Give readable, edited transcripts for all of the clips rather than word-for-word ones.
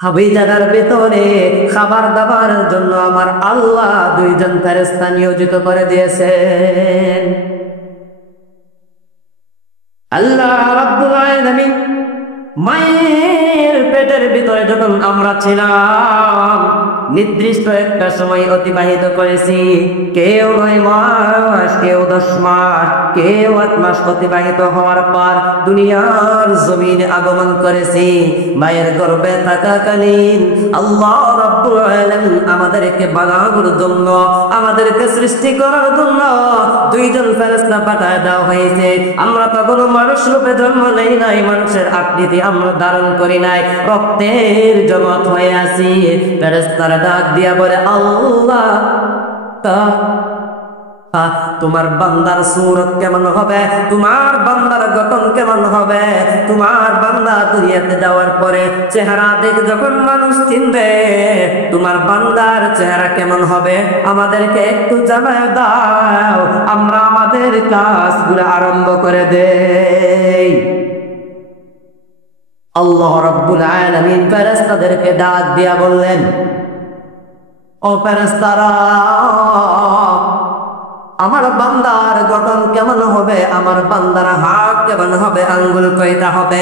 ওই জায়গার ভিতরে খাবার দাবারের জন্য আমার আল্লাহ দুইজন ফেরেশতা নিয়োজিত করে দিয়েছেন। আল্লাহ রাব্বুল আলামিন মায়ের পেটের ভিতরে যখন আমরা ছিলাম, নির্দিষ্ট একটা সময় অতিবাহিত করেছি। কেউ 9 মাস, কেউ 10 মাস, কেউ 8 মাস অতিবাহিত হওয়ার পর দুনিয়ার জমিনে আগমন করেছি। মায়ের গর্ভে থাকাকালীন আল্লাহ রাব্বুল আলামিন আমাদেরকে বানানোর জন্য, আমাদেরকে সৃষ্টি করার জন্য দুইজন ফেরেশতা পাঠায় দেওয়া হয়েছে। আমরা তখনও মানুষ রূপে জন্ম নেই নাই, মানুষের আকৃতি আমরা ধারণ করি নাই, রক্তের জমাট হয়ে আছি। ফেরেশতারা ডাক দিয়া বলে, আল্লাহ তোমার বান্দার সূরত কেমন হবে, তোমার বান্দার গঠন কেমন হবে, তোমার বান্দা দুনিয়াতে যাওয়ার পরে চেহারা দেখে যখন মানুষ চিনবে, তোমার বান্দার চেহারা কেমন হবে আমাদেরকে একটু জানায় দাও, আমরা আমাদের কাজগুলো আরম্ভ করে দেই। আল্লাহ রাব্বুল আলামিন ফেরেশতাদেরকে ডাক দিয়া বললেন, ও ফেরেশতারা, আমার বান্দার গঠন কেমন হবে, আমার বান্দার হাত কেমন হবে, আঙ্গুল কয়টা হবে,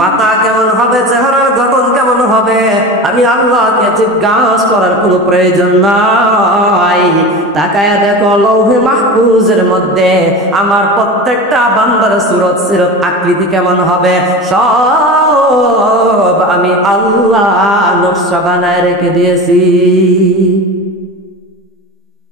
মাথা কেমন হবে, চেহারার গঠন কেমন হবে, আমি আল্লাহকে জিজ্ঞাসা করার কোনো প্রয়োজন নাই। তাকায়া দেখো লৌহে মাহফুজের মধ্যে আমার প্রত্যেকটা বান্দার সূরত সিরত আকৃতি কেমন হবে সব আমি আল্লাহ নকশা বানায় রেখে দিয়েছি।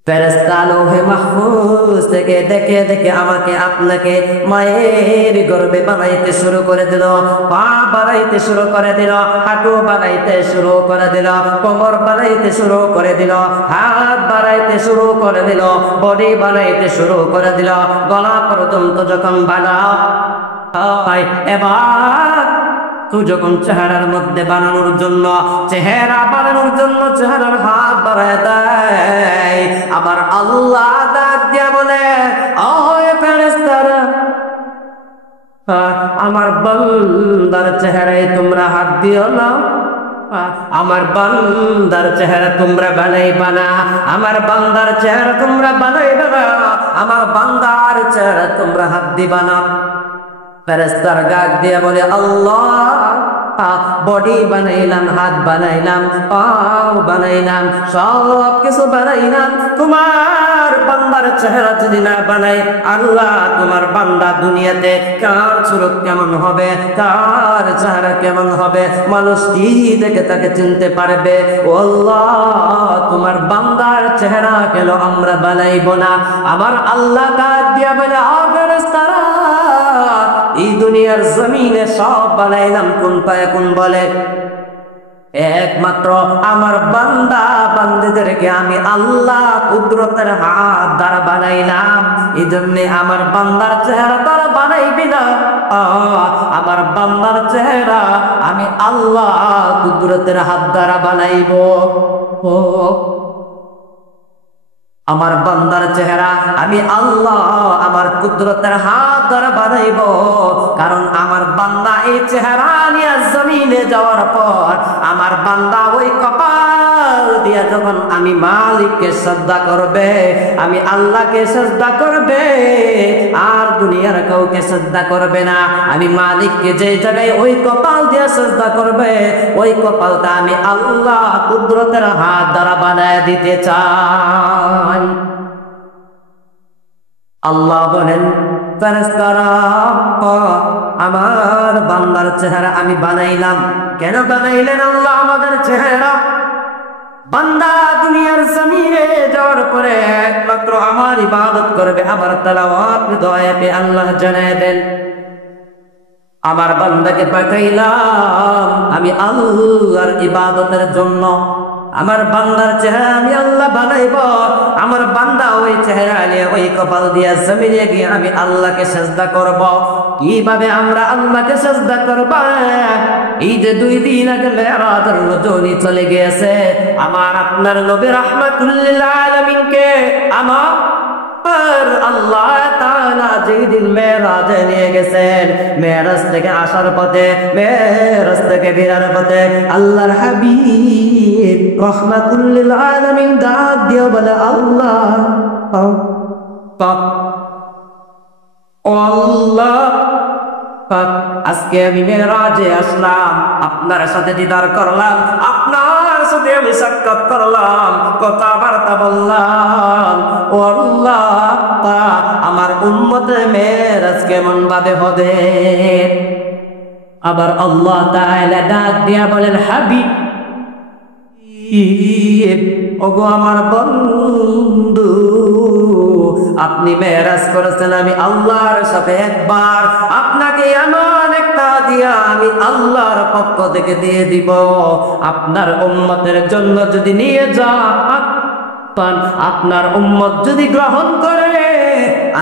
ফেরেশতা লৌহে মাহফুজ থেকে দেখে দেখে আমাকে আপনাকে মায়ের গর্ভে বানাইতে শুরু করে দিল, পা বানাইতে শুরু করে দিল, হাঁটু বানাইতে শুরু করে দিল, কোমর বানাইতে শুরু করে দিল, হাত বানাইতে শুরু করে দিল, বডি বানাইতে শুরু করে দিল, গলা পর্যন্ত যখন বানাও এবার যখন চেহারার মধ্যে বানানোর জন্য, চেহারা বানানোর জন্য চেহারার হাত বাড়ায় দেয়, আবার আল্লাহ ডাক দিয়া বলে, ওহে ফেরেশতারা, আমার বান্দার চেহারায় তোমরা হাত দিও না, আমার বান্দার চেহারা তোমরা বানাইবা না, আমার বান্দার চেহারা তোমরা বানাইবা না, আমার বান্দার চেহারা তোমরা হাত দিবা না। ফেরেশতার ডাক দিয়া বলে, আল্লাহ বডি বানাইলাম, হাত বানাইলাম, পাও বানাইলাম, সব কিছু বানাইলাম, তোমার বান্দার চেহারা যদি না বানাই, আল্লাহ তোমার বান্দা দুনিয়াতে কার সুরত কেমন হবে, কার চেহারা কেমন হবে, মানুষ কি দেখে তাকে চিনতে পারবে? ও আল্লাহ, তোমার বান্দার চেহারা কেন আমরা বানাইব না? আমার আল্লাহ ডাক দিয়া বলে, ফেরেশতারা, এই দুনিয়ার জমিনে সব বানাইলাম কোন পায়ে কোন বলে, একমাত্র আমার বান্দা বান্দিদেরকে আমি আল্লাহ কুদরতের হাত দ্বারা বানাইলাম। এই জন্য আমার বান্দার চেহারা তারা বানাইবি না, আমার বান্দার চেহারা আমি আল্লাহ কুদরতের হাত দ্বারা বানাইব। আমার বান্দার চেহারা আমি আল্লাহ আমার কুদরতের হাত দ্বারা বানাইব, কারণ আমার বান্দা এই চেহারা নিয়ে জমিনে যাওয়ার পর আমার বান্দা ওই কপাল দিয়া যখন আমি মালিককে শ্রদ্ধা করবে, আমি আল্লাহকে শ্রদ্ধা করবে, আর দুনিয়ার কাউকে শ্রদ্ধা করবে না। আমি মালিককে যে জায়গায় ওই কপাল দিয়া শ্রদ্ধা করবে, ওই কপালটা আমি আল্লাহ কুদরতের হাত দ্বারা বানায় দিতে চাই। আল্লাহ বলেন, ফেরেশতারা, আমার বান্দার চেহারা আমি বানাইলাম। কেন বানাইলেন আল্লাহ আমাদের চেহারা? বান্দা দুনিয়ার জমিনে যাওয়ার পরে একমাত্র আমার ইবাদত করবে, আমার তেলাওয়াত হৃদয়ে আল্লাহ জানায় দেন, আমার বান্দাকে পাঠাইলাম আমি আল্লাহর ইবাদতের জন্য। আমার বান্দার চেহারা আমি আল্লাহ বানাইব, আমার বান্দা ওই চেহারা নিয়ে ওই কপাল দিয়া জমিনে গিয়ে আমি আল্লাহকে সিজদা করব। কিভাবে আমরা আল্লাহকে সিজদা করব? এই যে 2 দিন আগে মেরাজের রজনী চলে গিয়েছে, আমার আপনার নবী রাহমাতুল লিল আলামিনকে আমার আর আল্লাহ তাআলা যেদিন মেরাজে নিয়ে গেছেন, মেরাজ থেকে আসার পথে, মেরাজ থেকে ফেরার পথে আল্লাহর হাবিব রাহমাতুল লিল আলামিন ডাক দিয়ে বলে, আল্লাহ আল্লাহ আজকে আমি মেরাজে আসলাম, আপনার সাথে দিদার করলাম, আপনার সাথে আমি সাক্ষাৎ করলাম, কথাবার্তা বললাম। ও আল্লাহ, আমার উম্মতের মেরাজ কেমন ভাবে হবে? আবার আল্লাহ তাআলা ডাক দিয়া বলেন, হাবিব, ওগো আমার বন্ধু, আপনি মেরাজ করেছেন আমি আল্লাহর সাথে একবার, আপনাকে এমন একটা দিয়া আমি আল্লাহর পক্ষ থেকে দিয়ে দিব, আপনার উম্মতের জন্য যদি নিয়ে যান, আপনার উম্মত যদি গ্রহণ করে,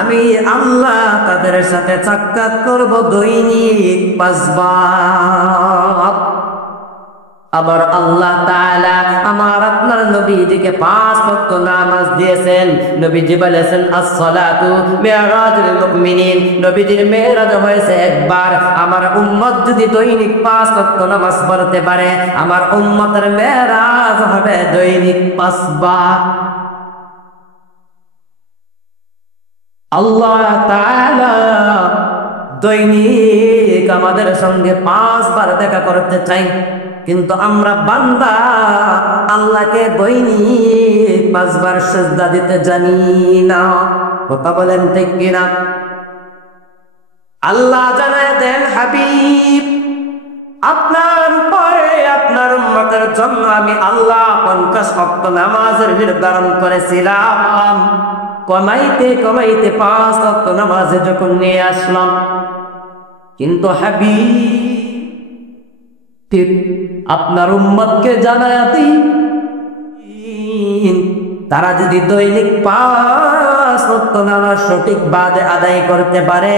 আমি আল্লাহ তাদের সাথে সাক্ষাৎ করব দৈনিক 5 বার। আবার আল্লাহ তাআলা আমার আপনার নবীজিকে 5 ওয়াক্ত নামাজ দিয়েছেন। নবীজি বলেছেন, as-সালাতু মিরাজুল মুমিনিন, নবীজির মেরাজ হয়েছে একবার। আমার উম্মত যদি দৈনিক 5 ওয়াক্ত নামাজ পড়তে পারে, আমার উম্মতের মেরাজ হবে দৈনিক 5 বার। আল্লাহ তাআলা দৈনিক আমাদের সঙ্গে 5 বার দেখা করতে চাই, কিন্তু আমরা বান্দা আল্লাহকে দৈনিক 5 বার সিজদা দিতে জানি না। কথা বলেন ঠিক কিনা? আল্লাহ জানায় দেন, হাবিব, আপনার উপরে আপনার উম্মতের জন্য আমি আল্লাহ 50 ওয়াক্ত নামাজের নির্ধারণ করেছিলাম। কমাইতে কমাইতে 5 ওয়াক্ত নামাজে যখন নিয়ে আসলাম, কিন্তু হাবিব, ঠিক আপনার উম্মতকে জানায়া দিই, তারা যদি দৈনিক 5 ওয়াক্ত নামাজ সঠিকভাবে আদায় করতে পারে,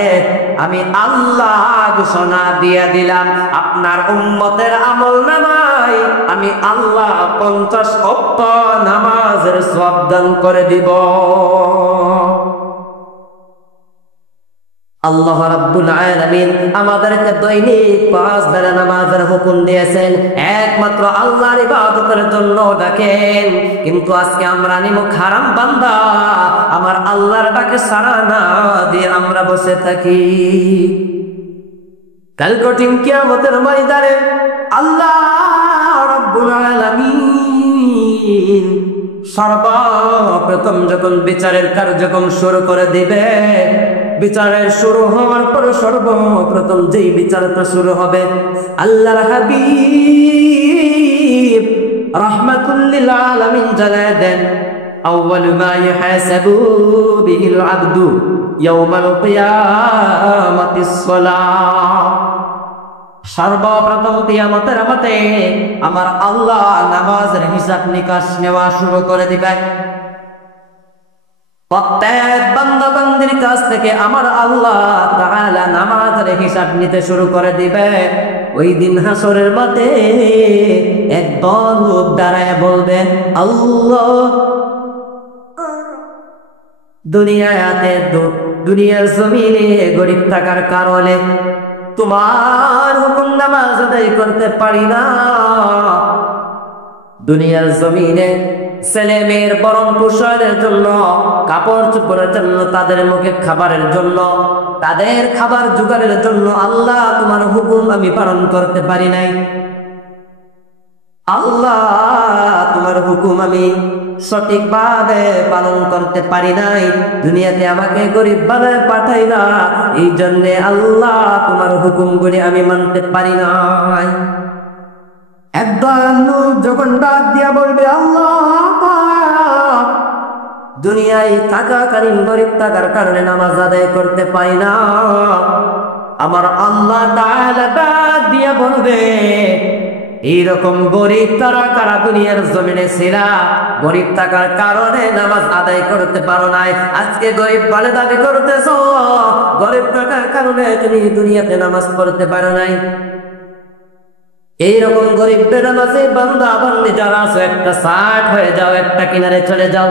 আমি আল্লাহ ঘোষণা দিয়ে দিলাম, আপনার উম্মতের আমল নামায় আমি আল্লাহ 50 ওয়াক্ত নামাজের সওয়াব দান করে দিব। আল্লাহ রাব্বুল আলামিন আমাদেরকে দৈনিক 5 বেলা নামাজের হুকুম দিয়েছেন, একমাত্র আল্লাহর ইবাদতের জন্য ডাকেন। কিন্তু আজকে আমরা নিমুখ হারাম বান্দা, আমার আল্লাহর ডাকে সাড়া না দিয়ে আমরা বসে থাকি। কাল কঠিন কিয়ামতের ময়দানে আল্লাহ রাব্বুল আলামিন সর্বপ্রথম যখন বিচারের কার্যক্রম শুরু করে দিবে, বিচারের শুরু হওয়ার পর সর্বপ্রথম যেই বিচারটা শুরু হবে, আল্লাহর হাবিব রাহমাতুল লিল আলামিন জানায় দেন, আউয়ালু মা ইউহাসাবু বিহিল আবদু ইয়াউমাল কিয়ামাতিস সালাহ। সর্বপ্রথম কিয়ামতের মাঠে আমার আল্লাহ নামাজের হিসাব নিকাশ নেওয়া শুরু করে দিবে। প্রত্যেক বান্দা বান্দির কাছ থেকে আমার আল্লাহ তাআলা নামাজের হিসাব নিতে শুরু করে দিবে। ওই দিন হাসরের মাঠে একদল লোক দাঁড়ায় বলবে, আল্লাহ, দুনিয়ার জমিনে গরিব থাকার কারণে তোমার হুকুম নামাজ আদায় করতে পারি না। দুনিয়ার জমিনে ছেলে মেয়ের বরণ পোষণের জন্য, কাপড় চোপড়ের জন্য, তাদের মুখে খাবারের জন্য, তাদের খাবার জোগাড়ের জন্য আল্লাহ তোমার হুকুম আমি পালন করতে পারি নাই। আল্লাহ, তোমার হুকুম আমি সঠিকভাবে পালন করতে পারি নাই, দুনিয়াতে আমাকে গরিব বানায় পাঠাইলা, এই জন্যে আল্লাহ তোমার হুকুমগুলি আমি মানতে পারি নাই। একদল লোক যখন ডাক দিয়া বলবে, আল্লাহ, দুনিয়ায় থাকাকালীন গরিব থাকার কারণে নামাজ আদায় করতে পারি না, আমার আল্লাহ তাআলা ডাক দিয়া বলবে, এইরকম গরিব তারা কারা দুনিয়ার জমিনে ছিল, গরিব থাকার কারণে নামাজ আদায় করতে পারো নাই, আজকে গরিব বলে দাবি করতেছ, গরিব থাকার কারণে তুমি দুনিয়াতে নামাজ পড়তে পারো নাই। এইরকম গরিব বেনামাজি বান্দা বান্দি যারা আছে, একটা সাট হয়ে যাও, একটা কিনারে চলে যাও।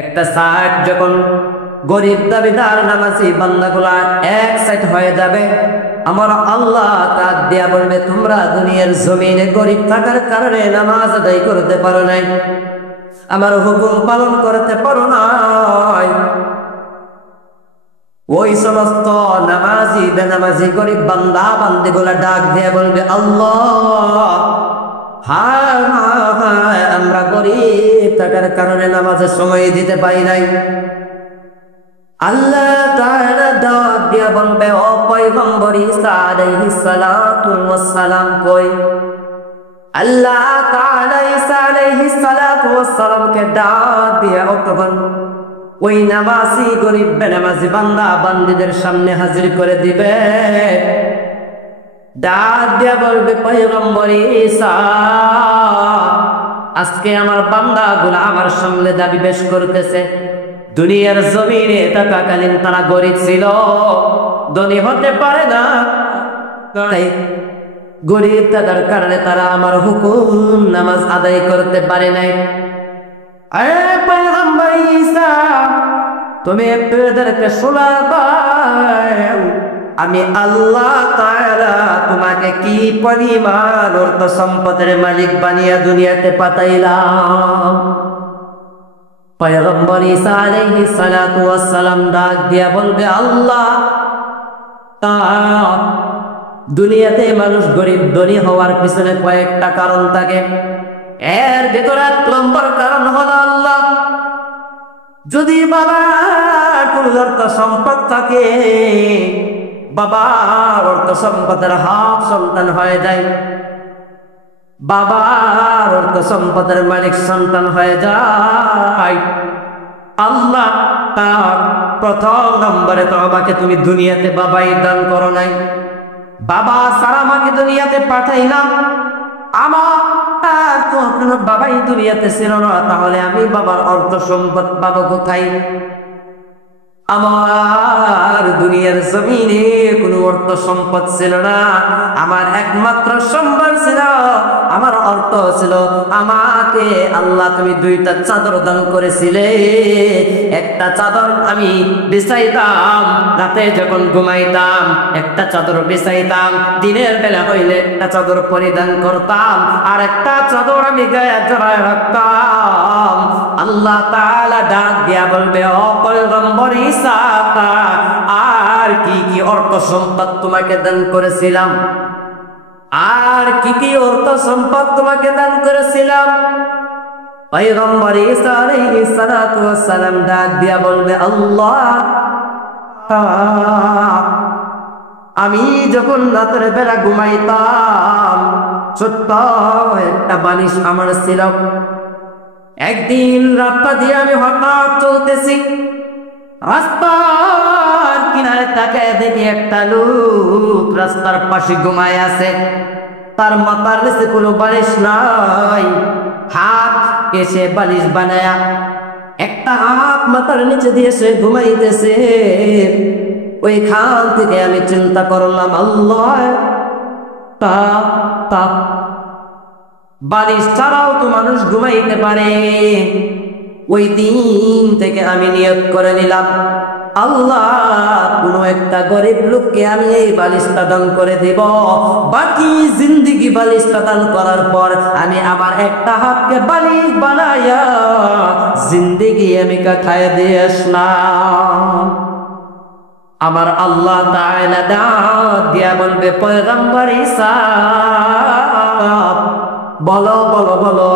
একটা সাইড যখন গরিব দাবিদার নামাজি বান্দাগুলা এক সাইড হয়ে যাবে, আমার আল্লাহ ডাক দিয়া বলবে, তোমরা দুনিয়ার জমিনে গরিব থাকার কারণে নামাজ আদায় করতে পারো নাই, আমার হুকুম পালন করতে পারো নাই। ওই সমস্ত নামাজি বেনামাজি গরিব বান্দা বান্দিগুলা ডাক দিয়া বলবে, আল্লাহ হায় হায়, আমরা গরিব থাকার কারণে নামাজের সময় দিতে পারি নাই। আল্লাহ তাআলা ডাক দিয়া বলবে, ও পয়গম্বর ঈসা আলাইহিস সালাতু ওয়াস সালাম কই? আল্লাহ তাআলা ঈসা আলাইহিস সালাতু ওয়াস সালামকে ডাক দিয়া তখন ওই নামাজি গরিব বেনামাজি বান্দা বান্দীদের সামনে হাজির করে দিবে। ডাক দিয়া বলবে, পয়গম্বর ঈসা, আজকে আমার বান্দাগুলো আমার সামনে দাবি পেশ করতেছে, দুনিয়ার জমিনে থাকাকালীন তারা গরিব ছিল, ধনী হতে পারে না, তাই গরিব থাকার কারণে তারা আমার হুকুম নামাজ আদায় করতে পারে নাই। আরে পয়গম্বর ঈসা, তুমি একটু এদেরকে শোনাবা, আমি আল্লাহ তাআলা তোমাকে কি পরিমাণ অর্থ সম্পদের মালিক বানিয়ে দুনিয়াতে পাঠাইলাম। পয়গম্বর ঈসা আলাইহিস সালাতু ওয়াস সালাম ডাক দিয়া বলবে, আল্লাহ তাআলা, দুনিয়াতে মানুষ গরিব ধনী হওয়ার পিছনে কয়েকটা কারণ থাকে, এর ভেতরে এক নম্বর কারণ হলো, আল্লাহ যদি বাবার কোন অর্থ সম্পদ থাকে, বাবার অর্থ সম্পদের হাফ সন্তান হয়ে যায়, বাবার অর্থ সম্পদের মালিক সন্তান হয়ে যায়, আল্লাহ প্রথম নম্বরে তো আমাকে তুমি দুনিয়াতে বাবাই দান করো নাই, বাবা সারা আমাকে দুনিয়াতে পাঠাইলাম, আমার তো কোনো বাবাই দুনিয়াতে ছিল না, তাহলে আমি বাবার অর্থ সম্পদ পাবো কোথায়? আমার দুনিয়ার জমিনে কোনো অর্থ সম্পদ ছিল না, আমার একমাত্র সম্বল ছিল, আমার অর্থ ছিল, আমাকে আল্লাহ তুমি দুইটা চাদর দান করেছিলে। একটা চাদর আমি বিছাইতাম, রাতে যখন ঘুমাইতাম একটা চাদর বিছাইতাম, দিনের বেলা হইলে একটা চাদর পরিধান করতাম, আর একটা চাদর আমি গায়ে জড়ায় রাখতাম। আল্লাহ তাআলা ডাক দিয়া বলবে, ও পয়গম্বর ঈসা, আর কি কি অর্থ সম্পদ তোমাকে দান করেছিলাম, আর কি কি অর্থ সম্পদ তোমাকে দান করেছিলাম? পয়গম্বর ঈসা আলাইহিস সালাতু ওয়াস সালাম ডাক দিয়া বলবে, আল্লাহ, আমি যখন রাতের বেলা ঘুমাইতাম, ছোট্ট একটা বালিশ আমার ছিল। একদিন রাতটা দিয়ে আমি হঠাৎ চলতেছি, রাস্তার কিনারে তাকায় দেখি একটা লোক রাস্তার পাশে ঘুমায় আছে, তার মাথার নিচে কোনো বালিশ নাই, হাত এসে বালিশ বানায়া একটা হাত মাথার নিচে দিয়ে সে ঘুমাইতেছে। ওইখান থেকে আমি চিন্তা করলাম, আল্লাহ, বালিশ ছাড়াও তো মানুষ ঘুমাইতে পারে। ওই দিন থেকে আমি নিয়ত করে নিলাম, আল্লাহ, কোনো একটা গরিব লোককে আমি এই বালিশটা দান করে দেব, বাকি জিন্দেগি বালিশটা দান করার পর আমি আমার একটা হাতকে বালিশ বানাইয়া জিন্দেগি আমি কাটায় দিয়ে আসলাম। আমার আল্লাহ তাআলা ডাক দিয়া বলবে, পয়গম্বর ঈসা, বলো বলো বলো,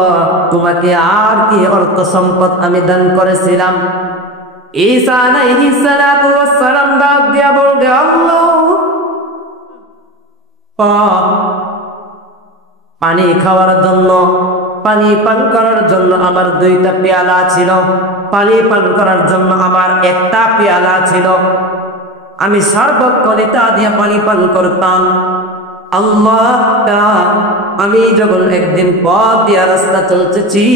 তোমাকে আর কি অর্থ সম্পদ আমি দান করেছিলাম? ঈসা আলাইহিস সালাতু ওয়াস সালাম ডাক দিয়া বলবে, আল্লাহ, পানি খাওয়ার জন্য, পানি পান করার জন্য আমার দুইটা পেয়ালা ছিল, পানি পান করার জন্য আমার একটা পেয়ালা ছিল, আমি সার্বক্ষণ তা দিয়ে পানি পান করতাম। আল্লাহ, আমি যখন একদিন পথ দিয়া রাস্তা চলতেছি,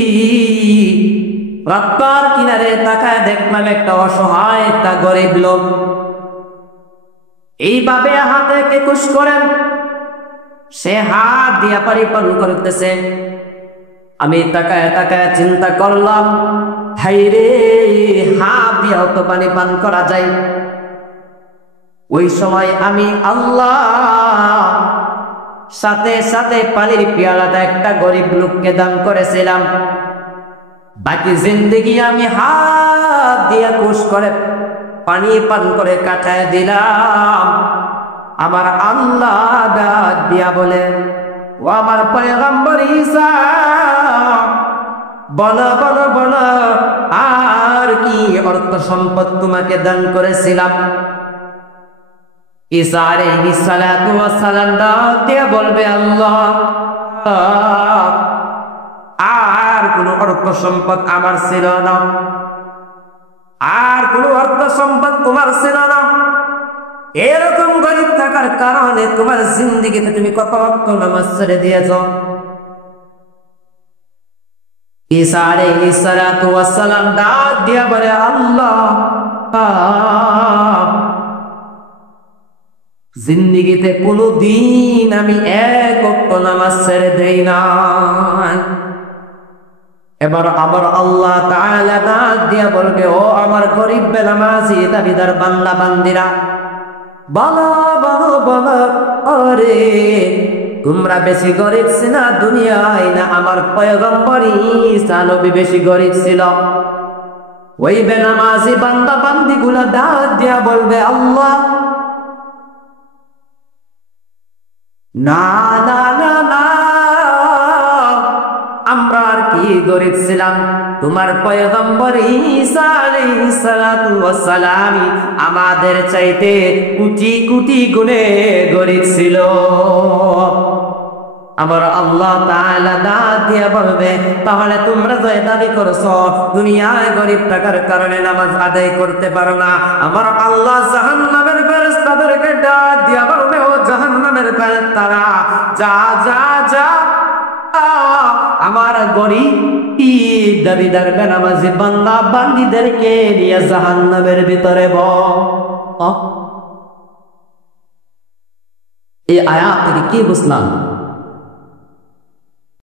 রাস্তার কিনারে তাকায় দেখলাম একটা অসহায় একটা গরিব লোক এইভাবে হাতে কেকুশ করেন, সে হাত দিয়া পানি পান করতেছে। আমি তাকায় তাকায় চিন্তা করলাম, হায় রে, হাত দিয়েও তো পানি পান করা যায়। ওই সময় আমি আল্লাহ সাথে সাথে পানির পেয়ালাটা একটা গরিব লোককে দান করেছিলাম। বাকি জিন্দগি আমি হাত দিয়ে কুশ করে পানি পান করে কাটায় দিলাম। আমার আল্লাহ ডাক দিয়া বলে, ও আমার পয়গম্বর ঈসা, বলো বলো বলো, আর কি অর্থ সম্পদ তোমাকে দান করেছিলাম? ঈসা আলাইহিস সালাতু ওয়াস সালাম ডাক দিয়া বলবে, আল্লাহ, আর কোন অর্থ সম্পদ আমার ছিল না, আর কোন অর্থ সম্পদ তোমার ছিল না। এরকম গরিব থাকার কারণে তোমার জিন্দেগিতে তুমি কত ওয়াক্ত নামাজ ছেড়ে দিয়েছ। ঈসা আলাইহিস সালাতু ওয়াস সালাম ডাক দিয়া বলে, আল্লাহ, জিন্দেগিতে কোনদিন আমি এক ওয়াক্ত নামাজ ছেড়ে দেই না। এবার আবার আল্লাহ তাআলা ডাক দিয়া বলবে, ও আমার গরিব বেনামাজি দাবিদার বান্দা বান্দিরা, বলো বলো বলো, আরে তোমরা বেশি গরিব ছিল দুনিয়ায় না আমার পয়গম্বর ঈসা নবী বেশি গরিব ছিল? ওই বেনামাজি বান্দা বান্দি গুলা ডাক দিয়া বলবে, আল্লাহ, না না না না, আমরা আর কি গরিব ছিলাম, তোমার পয়গম্বর ঈসা আলাইহিস সালাতু ওয়াস সালাম আমাদের চাইতে কোটি কোটি গুণে গরিব ছিল। আমার আল্লাহ তাআলা ডাক দিয়া বলবে, তাহলে তোমরা যে দাবি করছো দুনিয়ায় গরিব থাকার কারণে নামাজ আদায় করতে পারো না, আমার আল্লাহ জাহান্নামের ফেরেশতাদেরকে ডাক দিয়া বলবে, ও জাহান্নামের ফেরেশতারা, যা যা যা, আমার গরিব দাবিদার বেনামাজি বান্দা বান্দীদেরকে নিয়ে জাহান্নামের ভিতরে এই আয়াত থেকে কি বুঝলাম?